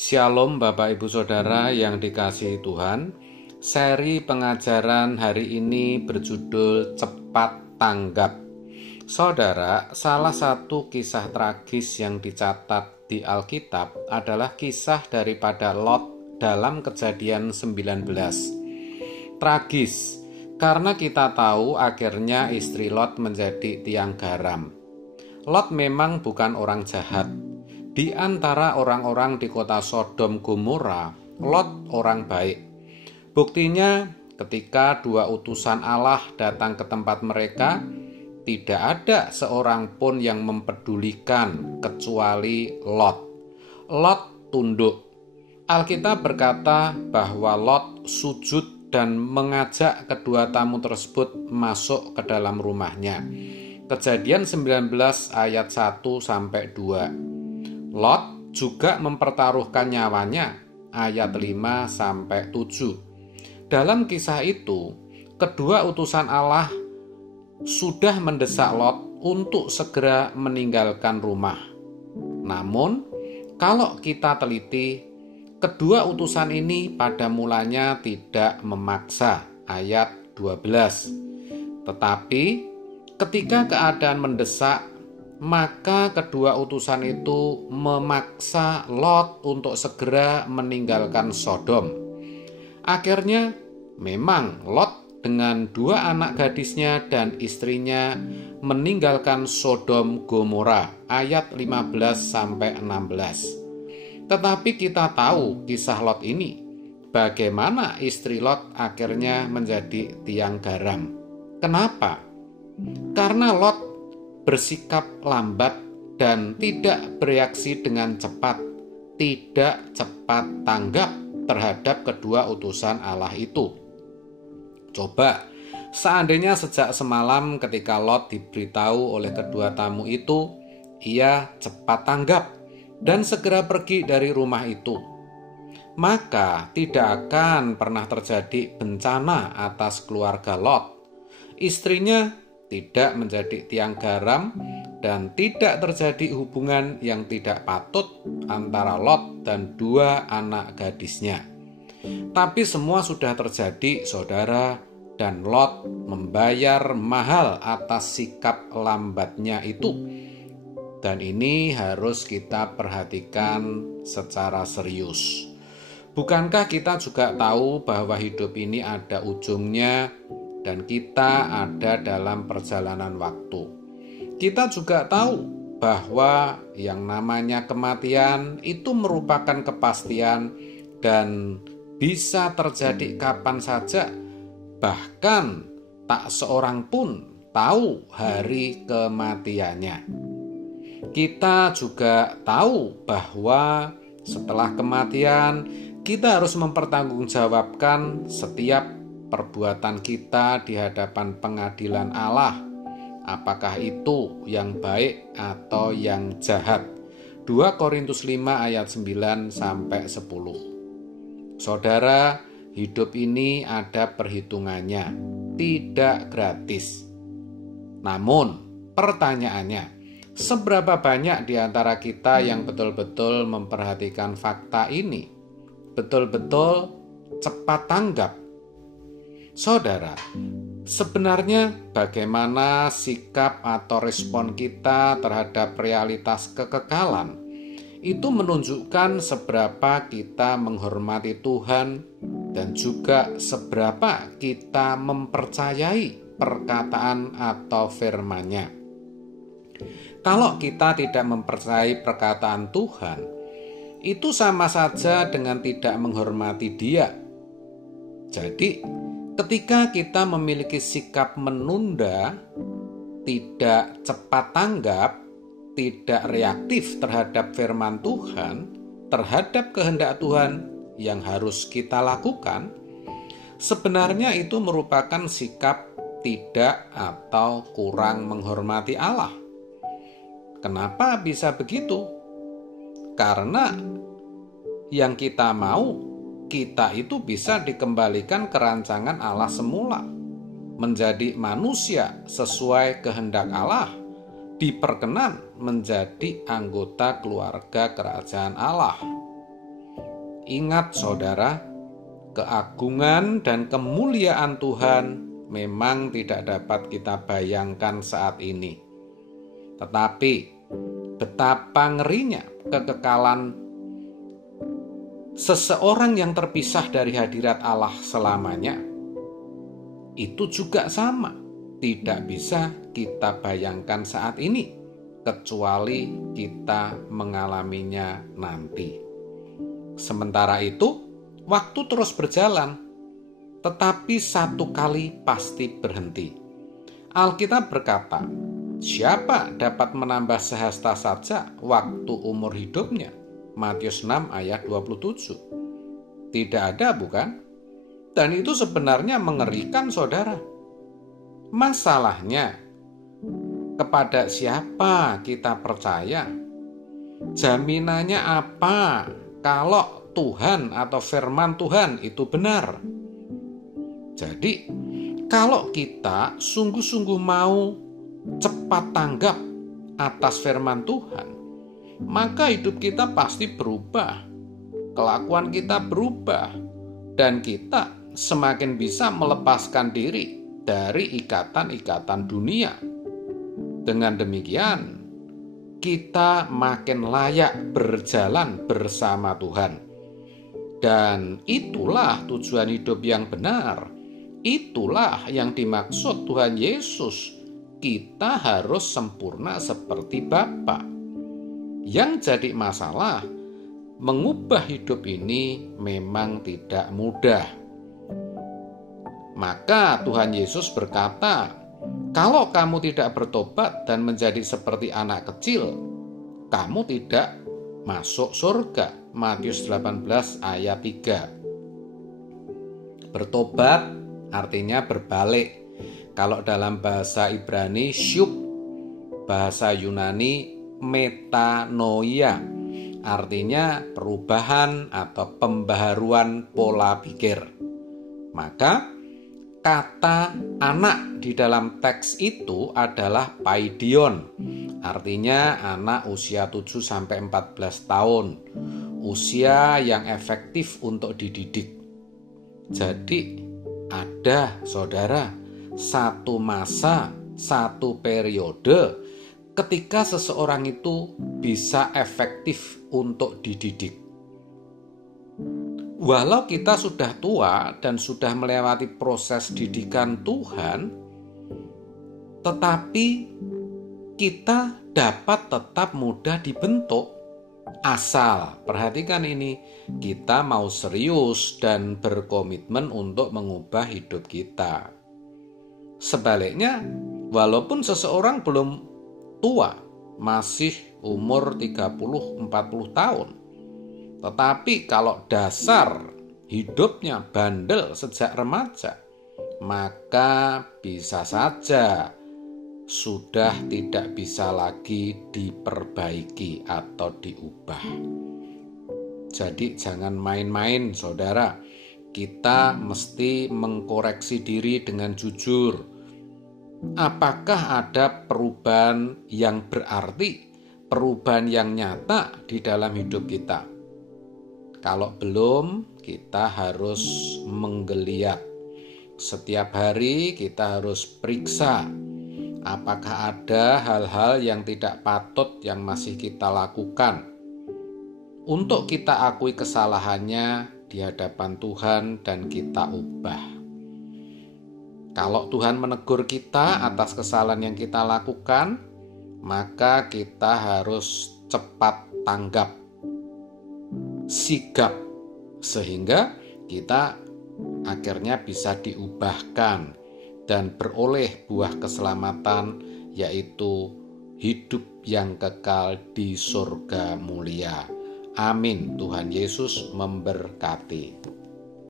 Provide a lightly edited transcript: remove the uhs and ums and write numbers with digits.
Shalom Bapak Ibu Saudara yang dikasihi Tuhan. Seri pengajaran hari ini berjudul Cepat Tanggap. Saudara, salah satu kisah tragis yang dicatat di Alkitab adalah kisah daripada Lot dalam Kejadian 19. Tragis, karena kita tahu akhirnya istri Lot menjadi tiang garam. Lot memang bukan orang jahat. Di antara orang-orang di kota Sodom Gomora, Lot orang baik. Buktinya ketika dua utusan Allah datang ke tempat mereka, tidak ada seorang pun yang mempedulikan kecuali Lot. Lot tunduk. Alkitab berkata bahwa Lot sujud dan mengajak kedua tamu tersebut masuk ke dalam rumahnya. Kejadian 19 ayat 1-2. Lot juga mempertaruhkan nyawanya, ayat 5-7. Dalam kisah itu, kedua utusan Allah sudah mendesak Lot untuk segera meninggalkan rumah. Namun, kalau kita teliti, kedua utusan ini pada mulanya tidak memaksa, ayat 12. Tetapi, ketika keadaan mendesak, maka kedua utusan itu memaksa Lot untuk segera meninggalkan Sodom. Akhirnya memang Lot dengan dua anak gadisnya dan istrinya meninggalkan Sodom Gomora, ayat 15-16. Tetapi kita tahu kisah Lot ini, bagaimana istri Lot akhirnya menjadi tiang garam. Kenapa? Karena Lot bersikap lambat dan tidak bereaksi dengan cepat, tidak cepat tanggap terhadap kedua utusan Allah itu. Coba, seandainya sejak semalam ketika Lot diberitahu oleh kedua tamu itu, ia cepat tanggap dan segera pergi dari rumah itu, maka tidak akan pernah terjadi bencana atas keluarga Lot. Istrinya tidak menjadi tiang garam dan tidak terjadi hubungan yang tidak patut antara Lot dan dua anak gadisnya. Tapi semua sudah terjadi, saudara, dan Lot membayar mahal atas sikap lambatnya itu. Dan ini harus kita perhatikan secara serius. Bukankah kita juga tahu bahwa hidup ini ada ujungnya dan kita ada dalam perjalanan waktu? Kita juga tahu bahwa yang namanya kematian itu merupakan kepastian dan bisa terjadi kapan saja. Bahkan tak seorang pun tahu hari kematiannya. Kita juga tahu bahwa setelah kematian kita harus mempertanggungjawabkan setiap perbuatan kita di hadapan pengadilan Allah, apakah itu yang baik atau yang jahat. 2 Korintus 5 ayat 9-10. Saudara, hidup ini ada perhitungannya, tidak gratis. Namun, pertanyaannya, seberapa banyak di antara kita yang betul-betul memperhatikan fakta ini? Betul-betul cepat tanggap? Saudara, sebenarnya bagaimana sikap atau respon kita terhadap realitas kekekalan itu menunjukkan seberapa kita menghormati Tuhan dan juga seberapa kita mempercayai perkataan atau firman-Nya. Kalau kita tidak mempercayai perkataan Tuhan, itu sama saja dengan tidak menghormati Dia. Jadi, ketika kita memiliki sikap menunda, tidak cepat tanggap, tidak reaktif terhadap firman Tuhan, terhadap kehendak Tuhan yang harus kita lakukan, sebenarnya itu merupakan sikap tidak atau kurang menghormati Allah. Kenapa bisa begitu? Karena yang kita mau, kita itu bisa dikembalikan ke rancangan Allah semula, menjadi manusia sesuai kehendak Allah, diperkenan menjadi anggota keluarga kerajaan Allah. Ingat saudara, keagungan dan kemuliaan Tuhan memang tidak dapat kita bayangkan saat ini. Tetapi betapa ngerinya kekekalan seseorang yang terpisah dari hadirat Allah selamanya, itu juga sama, tidak bisa kita bayangkan saat ini, kecuali kita mengalaminya nanti. Sementara itu, waktu terus berjalan, tetapi satu kali pasti berhenti. Alkitab berkata, siapa dapat menambah sehasta saja waktu umur hidupnya? Matius 6 ayat 27. Tidak ada, bukan? Dan itu sebenarnya mengerikan, saudara. Masalahnya, kepada siapa kita percaya? Jaminannya apa kalau Tuhan atau firman Tuhan itu benar? Jadi, kalau kita sungguh-sungguh mau cepat tanggap atas firman Tuhan, maka hidup kita pasti berubah, kelakuan kita berubah, dan kita semakin bisa melepaskan diri dari ikatan-ikatan dunia. Dengan demikian, kita makin layak berjalan bersama Tuhan. Dan itulah tujuan hidup yang benar. Itulah yang dimaksud Tuhan Yesus. Kita harus sempurna seperti Bapa. Yang jadi masalah, mengubah hidup ini memang tidak mudah. Maka Tuhan Yesus berkata, kalau kamu tidak bertobat dan menjadi seperti anak kecil, kamu tidak masuk surga. Matius 18 ayat 3. Bertobat artinya berbalik. Kalau dalam bahasa Ibrani syub, bahasa Yunani metanoia, artinya perubahan atau pembaharuan pola pikir. Maka kata anak di dalam teks itu adalah paidion, artinya anak usia 7-14 tahun, usia yang efektif untuk dididik. Jadi ada, saudara, satu masa, satu periode ketika seseorang itu bisa efektif untuk dididik. Walau kita sudah tua dan sudah melewati proses didikan Tuhan, tetapi kita dapat tetap mudah dibentuk. Asal, perhatikan ini, kita mau serius dan berkomitmen untuk mengubah hidup kita. Sebaliknya, walaupun seseorang belum tua, masih umur 30-40 tahun, tetapi kalau dasar hidupnya bandel sejak remaja, maka bisa saja sudah tidak bisa lagi diperbaiki atau diubah. Jadi jangan main-main, saudara. Kita mesti mengkoreksi diri dengan jujur. Apakah ada perubahan yang berarti, perubahan yang nyata di dalam hidup kita? Kalau belum, kita harus menggeliat. Setiap hari kita harus periksa apakah ada hal-hal yang tidak patut yang masih kita lakukan. Untuk kita akui kesalahannya di hadapan Tuhan dan kita ubah. Kalau Tuhan menegur kita atas kesalahan yang kita lakukan, maka kita harus cepat tanggap, sigap, sehingga kita akhirnya bisa diubahkan dan beroleh buah keselamatan, yaitu hidup yang kekal di surga mulia. Amin. Tuhan Yesus memberkati.